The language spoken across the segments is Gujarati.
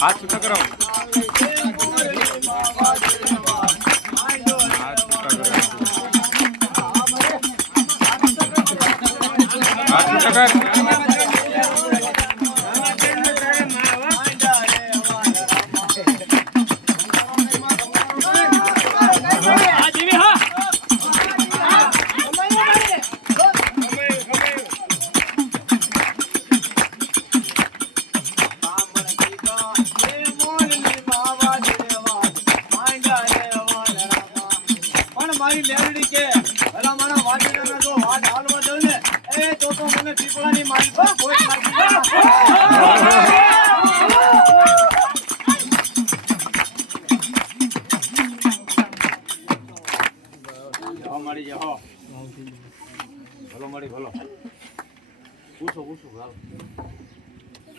हाथ छूटा करो हाथ छूटा कर મારી મેલડી કે ભલા મારા વાડીના જો વાડ હાલવા દઉં ને એ તો મને પીપળાની મારી પર કોઈ લાગી જાઓ મારી જાઓ ભલો મારી ભલો પૂછો ભાવ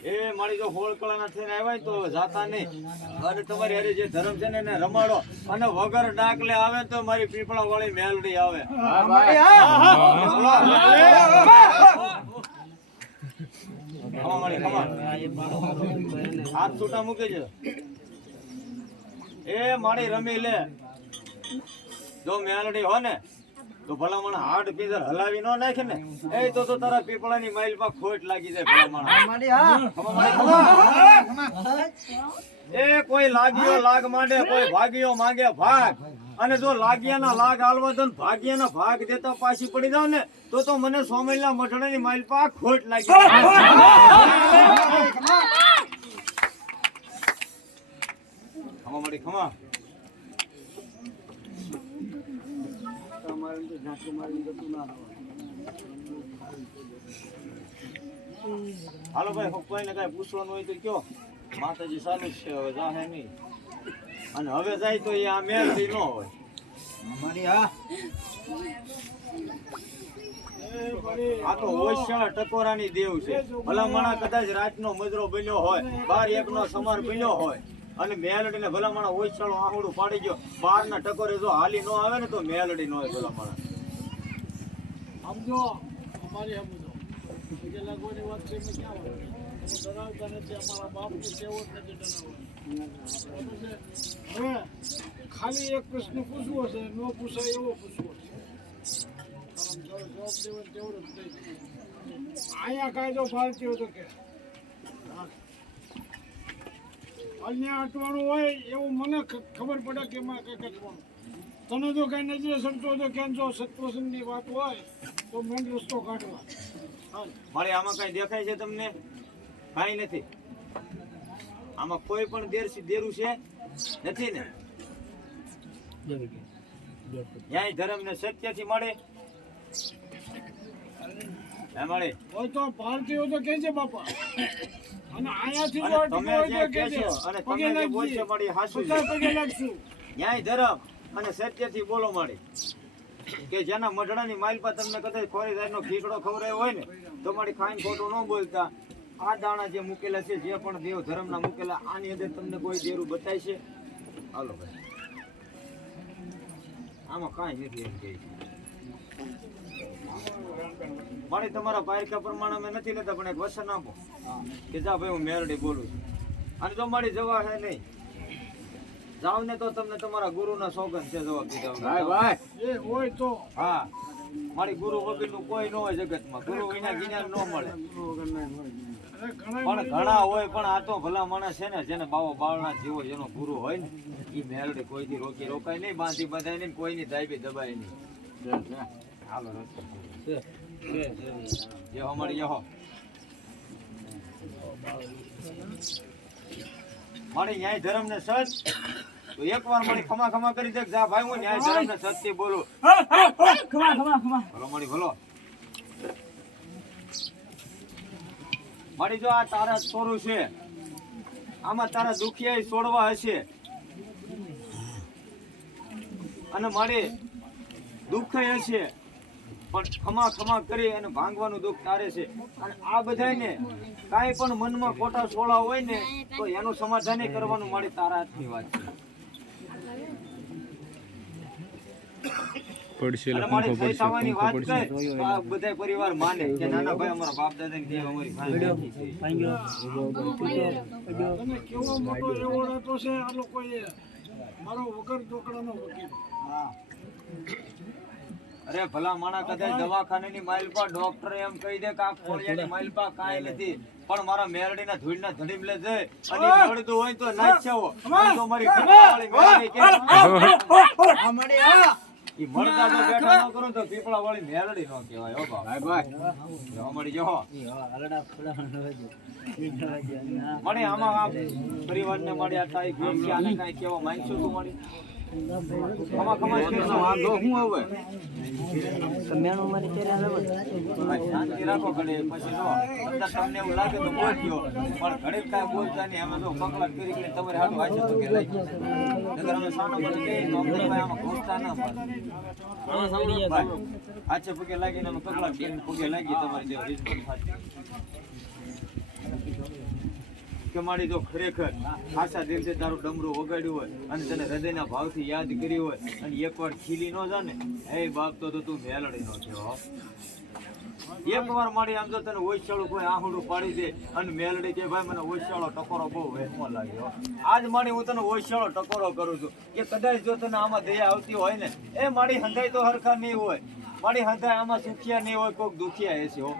એ મારી જો હોળકળાના થઈને આવ્યા તો જાતા નહીં અને તમારી હારે જે ધર્મ છે ને એને રમાડો અને વગર ડાકલે આવે તો મારી પીપળા વાળી મેલડી આવે હાથ છૂટા મૂકી છે એ મારી રમી લે જો મેલડી હો ને તો ભલામણ હાડ પીધર હલાવી નો નાખે ને એ તો તારા પીપળાની માઇલ માં ખોટ લાગી જાય ભલામણ એ કોઈ લાગ્યો લાગ માંડે કોઈ ભાગ્યો માંગે ભાગ અને જો લાગ્યાના લાગ હાલવા દો ભાગ્યાના ભાગ દેતા પાછી પડી જાવ ને તો મને સોમેલના મઠડાની માઇલ પા ખોટ લાગી ખમા મળી ખમા હાલો ભાઈ કોઈને કઈ પૂછવાનું હોય તો કયો માતાજી ચાલુ છે હવે જાહે નહીં અને હવે જાય તો આ મેલડી ન હોય અમારી આ તો હોશિયાર ટકોરાની દેવ છે. ભલામણા કદાચ રાતનો મજરો બન્યો હોય, 12-1 સમાર બન્યો હોય અને મેલડીને ભલામણા હોશિયાળો આહુડું પાડી ગયો, 12ના ટકોરે જો હાલી નો આવે ને તો મેલડી નો હોય ભલામણા. સમજો અમારી સમજો બીજા લાગવાની વાત છે મેં ક્યાં વાત ડરાવતા નથી. અમારા બાપનું કેવો જ નથી ડરાવવા. હવે ખાલી એક પ્રશ્ન પૂછવો છે, ન પૂછાય એવો પૂછવો છે. જવાબ દેવો તેવડો જ થઈ જાય. અહીંયા કાયદો ભારતીય તો કે અહીંયા અટવાનું હોય એવું મને ખબર પડે કે એમાં કંઈક અટવાનું. તને જો કઈ નજરે સમજો તો કેમ જો સત્વસંગની વાત હોય તો મેન રસ્તો કાઢવા. મારે આમાં કઈ દેખાય છે તમને? કાંઈ નથી. આમાં કોઈ પણ દેરું છે નથી ને? ન્યાય ધર્મ ને સત્યથી મળે મળે હોય તો ભારતીયો તો કે છે બાપા. અને અહીંયાથી અને જો તમે અટકવું જે હોય તો કે કહેશો અને તમે જે બોલશો મળી હાચું છે. પગે લાગશું. ન્યાય ધર્મ અને સત્યથી બોલો મળે કે જેના મઢડાની માલપા તમને કદાચ ખોરીદારનો ખીકડો ખવડાવ્યો હોય ને તો મારી ખાઈને ખોટું ન બોલતા. આ દાણા જે મૂકેલા છે, જે પણ દેવ ધર્મના મૂકેલા, આની અંદર તમને કોઈ દેરું બતાય છે? હાલો ભાઈ, આમાં કાંઈ નથી એમ કહે છે. મારી તમારા પારકા પ્રમાણે અમે નથી લેતા, પણ એક વચન આપો કે જા ભાઈ હું મેરડી બોલું છું. અને જો મારી જવા હે નહીં જાવ ને તો તમને તમારા ગુરુના સોગંદ છે જવાબ દીધા. એ હોય તો હા, મારી ગુરુ વગરનું કોઈ ન હોય જગતમાં. ગુરુ વિના જ્ઞાન ન મળે. પણ ઘણા હોય, પણ આ તો ભલા માણસ છે ને જેને બાવો બાવળના જીવો જેનો ગુરુ હોય ને એ મેરડી કોઈથી રોકાય નહીં, બાંધી બધાય નહીં, કોઈની દાયબી દબાય નહીં. હાલો જે અમારી યહો મારી ન્યાય ધર્મ ને સચ તો એકવાર મારી ખમા ખમા કરી દે. જા ભાઈ હું ન્યાય ધર્મ ને સચ થી બોલું. ભલો મારી ભલો મારી જો આ તારા છોરું છે, આમાં તારા દુખિયા છોડવા હશે અને મારે દુઃખ હશે, પણ ખમા ખમા કરી અને ભાંગવાનું દુઃખ તારે છે. અને આ બધાને કાંઈ પણ મનમાં ખોટા સોળા હોય ને તો એનું સમાધાન કરવાનું મારી તારા હાથની વાત છે. અને મારી થઈ થવાની વાત કહે તો આ બધા પરિવાર માને કે નાના ભાઈ અમારા બાપ દાદાની દેવ અમારી ભાંગી છે. તમે કેવો મોટો એવોર્ડ હતો છે આ લોકોએ. મારો વગર ઢોકળાનો વકીલ. અરે ભલા માણા કદાચ દવાખાનાની માઇલપા ડોક્ટર એમ કહી દે કે આ ખોળિયાની માઇલપા કાંઈ નથી, પણ મારા મેરડીના ધૂળના ધડીમ લે જાય અને મળતું હોય તો નાચ્યાવો તો મારી પીપળાવાળી મેરડી કે ઈ મળતા જો બેઠા ન કરો તો પીપળાવાળી મેરડી ન કહેવાય. હો ભાઈ ભાઈ અમારી જો મને આમાં આ પરિવારને મળ્યા થાય કે આને કાંઈ કહેવા માંગશો તું મળી ખમા ખમા કેસો વાંધો હું હવે શાંતિ રાખો ઘડે પછી નો કદાચ તમને એવું લાગે તો બોલજો, પણ ઘડે કાંઈ બોલતા નહીં. અમે તો કકલાટ કરી કે તમારે હાથું આશે તો કે લઈ નગર અમે સાનો બની ગઈ તો અમને ભાઈ આમાં ઘૂસતા ના મળે. આછે પગે લાગીને અમે કકલાટ કરીને પગે લાગી તમારી દેવ રિસ્પોન્સ થાય કે મારી જો ખરેખર ખાસા દિવસે તારું ડમરું વગાડ્યું હોય અને તને હૃદયના ભાવથી યાદ કરી હોય અને એકવાર ખીલી ન જાને હે બાપ તો તું મેલડી નો થયો. એકવાર મારી આમ જો તને ઓછાળું કોઈ આહુડું પાડી દે અને મેલડી કે ભાઈ મને ઓછાળો ટકોરો બહુ વેચવો લાગ્યો, આજ મારી હું તને ઓછાળો ટકોરો કરું છું કે કદાચ જો તને આમાં દયા આવતી હોય ને એ મારી હંધાઈ તો હરખા નહીં હોય, મારી હંધાઈ આમાં સુખિયા નહીં હોય, કોઈક દુખિયા હશે હો.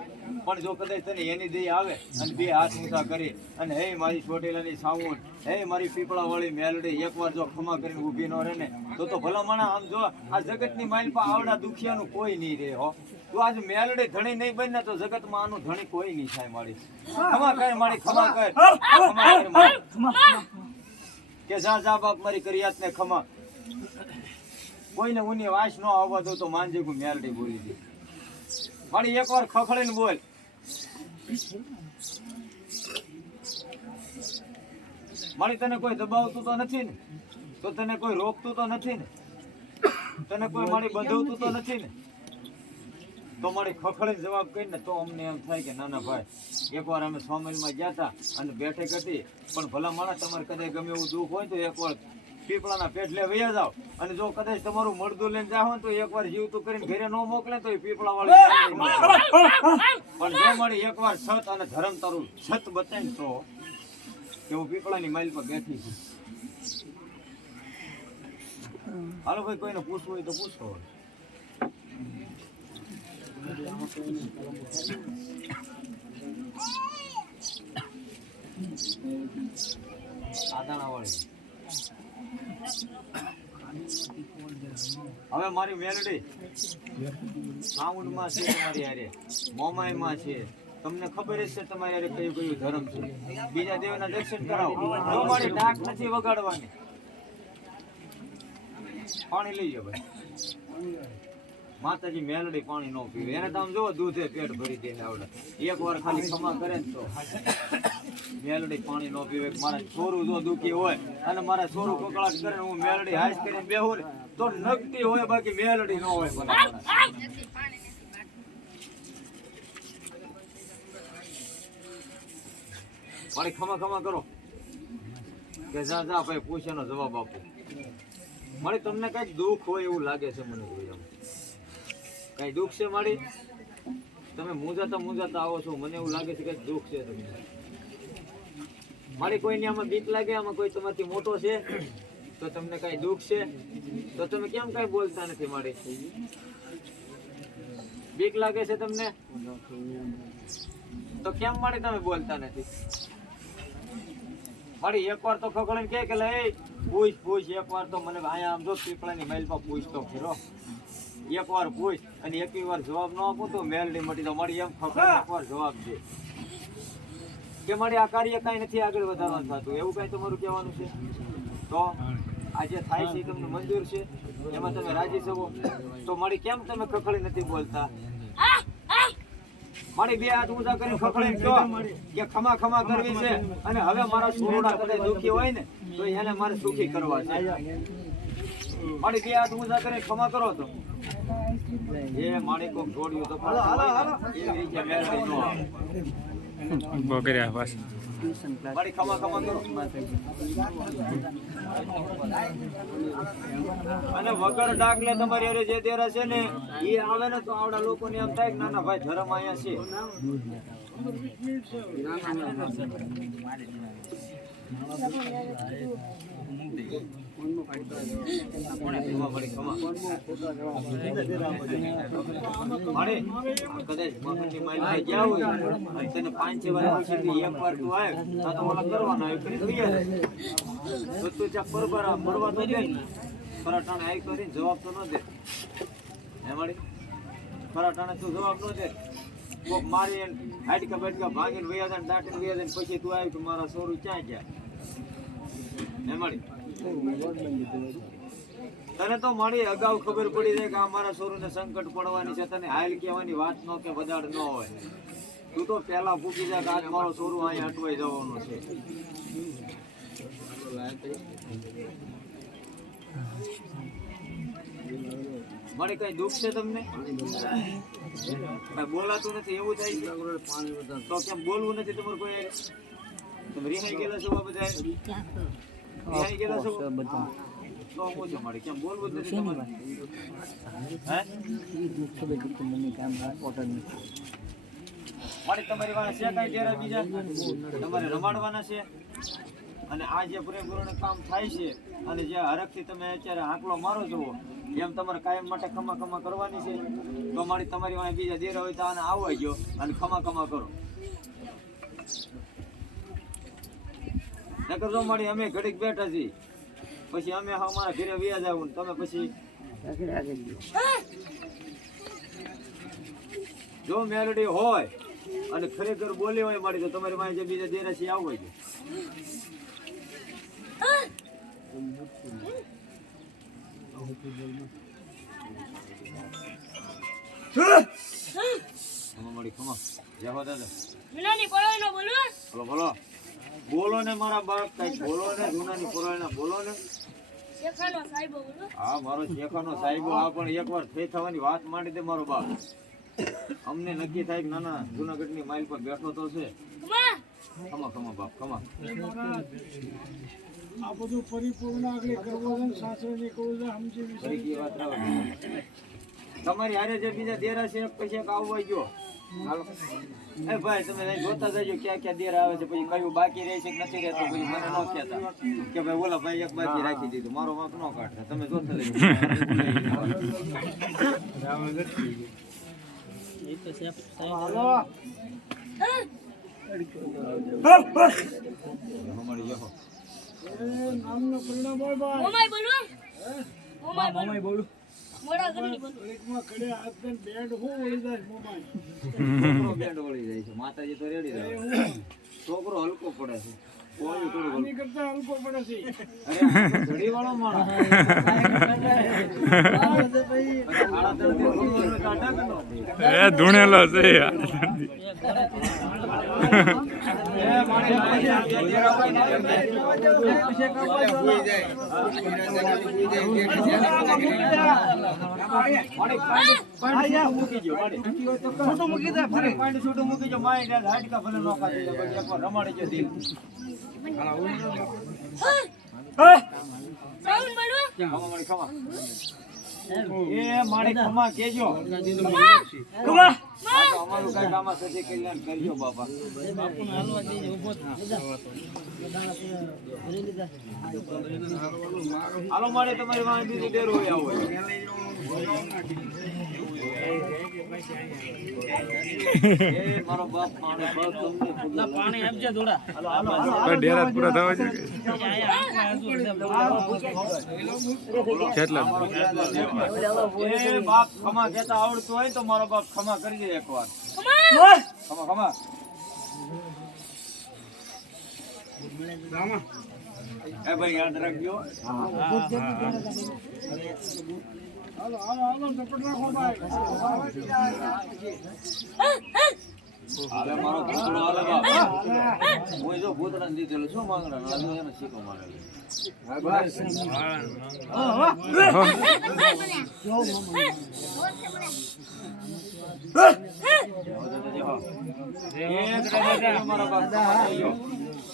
પણ જો કદાચ તને એની દયા આવે અને બે હાથ ઊંચા કરી અને હે મારી ચોટીલાની સાવણ, હે મારી પીપળાવાળી મેલડી એકવાર જો ખમા કરીને ઊભી ન રહે ને તો ભલા માણા આમ જો આ જગતની માઇલપા આવડા દુખિયાનું કોઈ નહીં રહે હો. તું આજ મેલડી ધણી નહીં બને ને તો જગતમાં આનું ધણી કોઈ નહીં થાય. મારી ખમા કર મારી ખમા કર કે જા જા બાપ મારી કરિયાત ને ખમા. કોઈને ઉની વાસ ન આવવા દો તો માનજે હું મેલડી બોલી દે. મારી એકવાર ખખડીને બોલ. મારી તને કોઈ દબાવતું તો નથી ને, તો તને કોઈ રોકતું તો નથી ને, તને કોઈ મારી બંધાવતું તો નથી ને. તો મારી ખખડીને જવાબ કહીને તો અમને એમ થાય કે નાના ભાઈ એકવાર અમે સોમેલમાં ગયા હતા અને બેઠક હતી પણ ભલા માણસ તમારે કદાચ ગમે એવું દુઃખ હોય તો એકવાર પીપળાના પેટલે વયા જાવ અને જો કદાચ તમારું મળદું લઈને જાવ તો એકવાર જીવતું કરીને ઘરે ન મોકલે તો એ પીપળા વાળી પણ જો મારી એકવાર સત અને ધર્મ તારું સત બતાવીને તો કે હું પીપળાની માઇલ પર બેઠી છું. હાલો ભાઈ કોઈને પૂછવું હોય તો પૂછો. હવે મારી મેલડી સાઉન્ડમાં છે, તમારી હારે મોમાઈમાં છે, તમને ખબર જ છે તમારી હારે કયું કયું ધર્મ છે. બીજા દેવના દર્શન કરાવો. તમારી ડાક નથી વગાડવાની. પાણી લઈ જાઓ ભાઈ. માતાજી મેલડી પાણી ન પીવે એને તમે જોવો દૂધે પેટ ભરી દઈને આવડે. એક વાર ખાલી ક્ષમા કરે ને તો મેલડી પાણી ન પીવે. મારા છોરું જો દુખી હોય અને મારા છોરું કકળાટ કરે ને હું મેલડી હાઈસ કરીને બેહું ને તો નગતી હોય બાકી મેલડી ન હોય. મારી ખમા કરો કે જા ભાઈ પૂછેનો જવાબ આપો. મારી તમને કઈક દુઃખ હોય એવું લાગે છે મને. કઈ દુઃખ છે મારી? તમે મૂંઝાતા આવો છો, મને એવું લાગે છે કઈક દુઃખ છે તમને. મારી કોઈની આમાં બીક લાગે? આમાં કોઈ તમારથી મોટો છે તો તમને કઈ દુઃખ છે તો તમે કેમ કઈ બોલતા નથી? મારી બીક લાગે છે તમને તો કેમ મારી તમે બોલતા નથી? મારી એકવાર તો ખકડીને કે લે પૂછ એકવાર તો મને અહીંયા આમ જો પીપળાની માઇલ પર પૂછ તો ફેરો. એકવાર પૂછ અને એકવી વાર જવાબ ન આપું તો મેલડી મટી તો મારી એમ ખબર એકવાર જવાબ દે કે મારી આ કાર્ય કાંઈ નથી આગળ વધારવાનું થતું. એવું કાંઈ તમારું કહેવાનું છે? તો આ જે થાય છે તમને મંજૂર છે? એમાં તમે રાજી છો? તો મારી કેમ તમે ખખડી નથી બોલતા? મારી બે હાથ ઊંચા કરીને ખખડીને કહો કે ખમા કરવી છે અને હવે મારા છોરડા કદાચ દુખી હોય ને તો એને મારે સુખી કરવા છે. મારી બે હાથ ઊંચા કરીને ખમા કરો તો એ મારી કોક જોડ્યું તો એવી રીતે મેળવી ન આવે. બગડ્યા બસ મારી ખમા કરો અને વગર ડાકલે તમારી હારે જે દેરા છે ને એ આવે ને તો આવડા લોકોને એમ થાય કે નાના ભાઈ ધર્મ અહીંયા છે. કદાચ મહંતી માઇલ ગયા હોય અને તને 5-6 વાર પૂછી એક વાર તું આવ તો ઓલા કરવાનો હોય કરી તૈયાર તો તું ચા પરવા તો દે ફરાટાણે આઈ કરીને જવાબ તો ન દે. હે મારી ફરાટાણે તું જવાબ ન દે. કોક મારી હાડકા બેટકા ભાંગીને વયા જાય દાટીને વયા જાય પછી તું આવી કે મારા સોરું ક્યાં ગયા? હે મારી તને તો મારી અગાઉ ખબર પડી જાય કે આ મારા સોરુને સંકટ પડવાની છે. તને હાલ કહેવાની વાત ન કે બજાડ ન હોય. તું તો પેલા પૂકી જાય કે આજ મારો સોરું અહીંયા અટવાઈ જવાનો છે. મારી કઈ દુઃખ છે તમને? કઈ બોલાતું નથી એવું થાય છે તો કેમ બોલવું નથી તમારું કોઈ? તમે રિહાઈ ગયેલા છો બધા? રિહાઈ ગયેલા છો તો હું છું મારી કેમ બોલવું જ નથી તમારે? મારી તમારી વાળા છે કઈ ડેરા બીજા તમારે રમાડવાના છે? અને આ જે પૂરેપૂરું કામ થાય છે અને જે હરખથી તમે અત્યારે આંકલો મારો છો એમ તમારે કાયમ માટે ખમા કરવાની છે. તો મારી તમારી વાળા બીજા ડેરા હોય તો આને આવવા ગયો અને ખમા કરો. નકર જો મારી અમે ઘડીક બેઠા છીએ પછી અમે અમારા ઘરે વ્યા જાવ તમે પછી જો મેલડી હોય અને ખરેખર બોલી હોય મારી તો તમારી પાસે જે બીજા દેરા છે આવવા ગયો. બોલો ને મારા બાપ કઈ બોલો ને જૂનાની પુરાણા બોલો ને. હા મારો શેખાનો સાહેબો આ પણ એકવાર થઈ થવાની વાત માંડી દે મારો બાપ. અમને નક્કી થાય કે નાના જુનાગઢની માઇલ પર બેઠો તો છે. ખમા ખમા બાપ ખમા. આ બધું પરિપૂર્ણ આગળ કરવો છે, સાસરે કરવું છે, સમજી ફરી કી વાત આવે. તમારી હારે જે બીજા દેરા છે પછી એક આવવા ગયો. હાલો એ ભાઈ તમે અહીં જોતા જજો ક્યાં ક્યાં દેરા આવે છે, પછી કયું બાકી રહે છે કે નથી રહેતું, પછી મને ન કહેતા કે ભાઈ ઓલા ભાઈ એક બાકી રાખી દીધું, મારો વાંક ન કાઢતા. તમે જોતા જજો. હાલો અમારી જહો. એ નામનો પરિણામ બોલ ભાઈ. મોમાઈ બોલું મોડા કરી બોલું એકમાં કડે હાથ દઈને બેડ હું ઓળી જાય મોબાઈલ. છોકરો બેન્ડ વળી જાય છે, માતાજી તો રેડી રહે. છોકરો હલકો પડે છે, ઓલું થોડું આની કરતા હલકો પડે છે. અરે ઘડી વાળો માણસ. એ ધૂણેલો છે યાર. મારી ખમા કેજો અમારું કઈ કામ સજે કલ્યાણ કરજો બાપા. હાલો મારે તમારી વાંહે બીજી ડેર હોય આવો. એ મારો બાપ પાણી બસ તમને પાણી આપજે થોડા. હાલો હાલો હાલો ડેરા પૂરા થવા છે કેટલા એ બાપ ખમા કહેતા આવડતું હોય તો મારો બાપ ખમા કરી દે એકવાર. ખમા ખમા એ ભાઈ યાદ રાખજો. હાલો હાલો હાલો ઝપટ રાખો ભાઈ. હાલે મારો ભૂતળો હાલે બાપ. હું જો ભૂતળાને દીધેલો શું માંગણા ના જો એને શીખો મારેલો.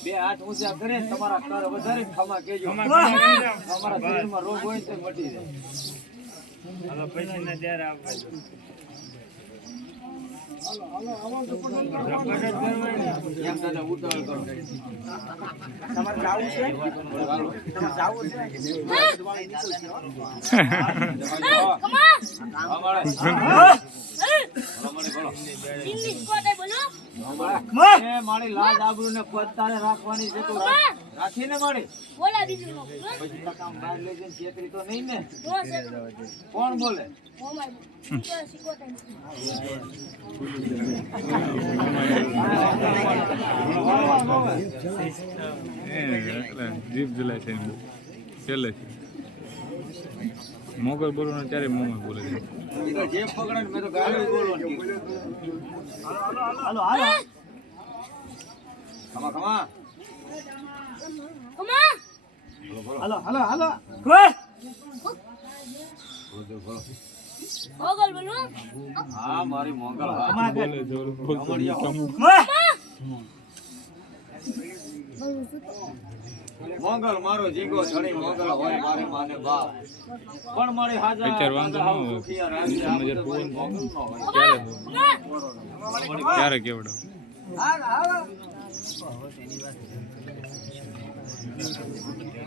બે હાથ ઊંચા કરે તમારા કર વધારે ખમા કેજો. તમારા શરીરમાં રોગ હોય તો મટી જાય. હાલો હાલો ઝપટ એમ દાદા ઉતાવળ કરો. તમારે જાવું છે? હાલો. તમારે જાવું છે? મારી લાજ આબરૂ ને પત્તાને રાખવાની છે, તો રાખીને મારી બોલા બીજું નો પછી કામ બહાર લઈ જઈને છેતરી તો નહીં ને. નો છે કોણ બોલે? મોમાઈ શીખોતા જીભ જલાય છે છેલ્લે છે. મોગલ બોલવાનો ત્યારે મોમાં બોલે છે. ઈ તો જે પકડે ને મેં તો ગાળું બોલવાનું કીધું. હાલો હાલો ખમા ખમા. કમા હાલો હાલો હાલો. બોલો, બોલો. મોગલ બોલું હા મારી મોગલ હા. બોલે જોર બોલતો મોગલ મારો જીગો છડી મોગલ હોય મારી માને બાપ. પણ મારી હાજર અત્યારે વાંધો ન હોય. સુખિયા રાખજે, આ બધું કોઈ મોગલ ન હોય. ક્યારે કેવડો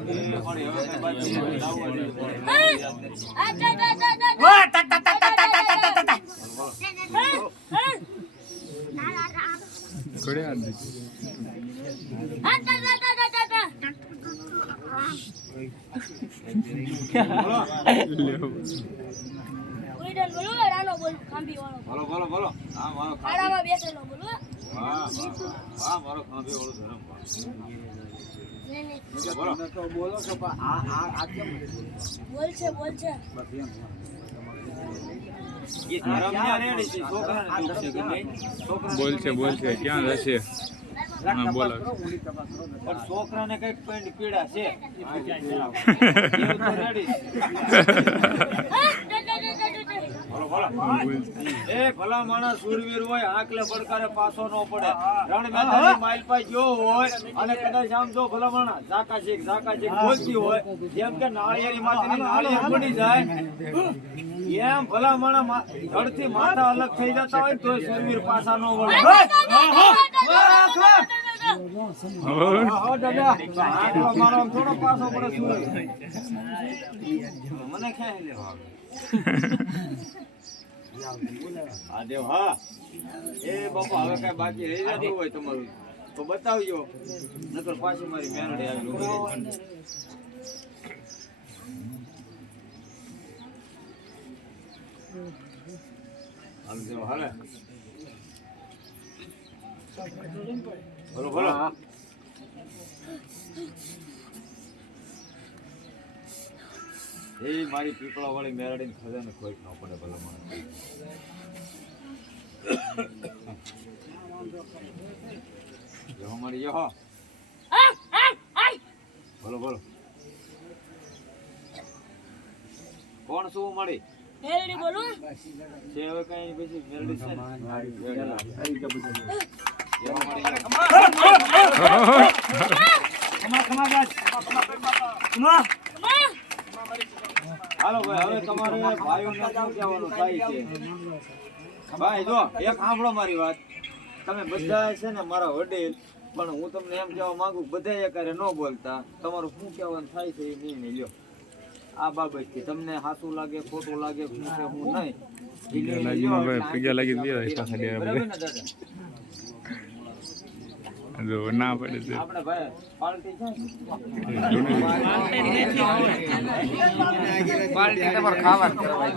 એ મારી હવે કઈ બાકી નથી, લાવવા દે. ઘડે આ દે બોલો બોલો બોલો. હા મારો હા હા મારો ખાંભી વાળો ધરમ. બોલો. બોલો છો પણ આ કેમ બોલશે એ ધરમ ત્યાં રેડી છે, છોકરાને પૂછશે કે નહીં? છોકરાને બોલશે ક્યાં જશે હા બોલાવે પણ છોકરાને કઈક પીડા છે. એવું તો રેડી. બોલો બોલો. એ ભલા માણસ શૂરવીર હોય આંકલે પડકારે પાછો ન પડે રણ મેદાનની માઇલ પાઈ ગયો હોય અને કદાચ આમ જો ભલા માણસ ઝાકા શેક બોલતી હોય જેમ કે નાળિયેરી માથેની નાળિયેર પડી જાય એમ ભલા માણસ ધડથી માથા અલગ થઈ જતા હોય તો શૂરવીર પાછા ન વળે મારો આમ થોડો પાછો પડે શૂરવીર મને ક્યાં લેવા આ દેવ હા એ બાપા હવે કઈ બાકી રહી જતું હોય તમારું તો બતાવજો નકર પાછી મારી મેરડી આવી ઉભી રહી. હાલ દેવ હાલે બોલો બોલો એ મારી પીપળા વાળી મેરડી ખજાને કોઈ ન પડે ભલે મને જો મારી જો બોલો બોલો કોણ શું મળી મેલડી બોલું છે હવે કઈ પછી મેરડી છે હાલો ભાઈ હવે તમારે ભાઈઓને શું કહેવાનું થાય છે ભાઈ જો એક સાંભળો મારી વાત તમે બધા છે ને મારા વડીલ પણ હું તમને એમ કહેવા માંગુ બધા એકારે ન બોલતા તમારું શું કહેવાનું થાય છે એ નિર્ણય લ્યો આ બાબતથી તમને સાચું લાગે ખોટું લાગે શું છે હું નહીં એ નિર્ણય લ્યો. બરાબર ને દાદા? જો ના પડે તો આપણે ભાઈ પાર્ટી છે પાર્ટી તમારે ખાવાનું કરવા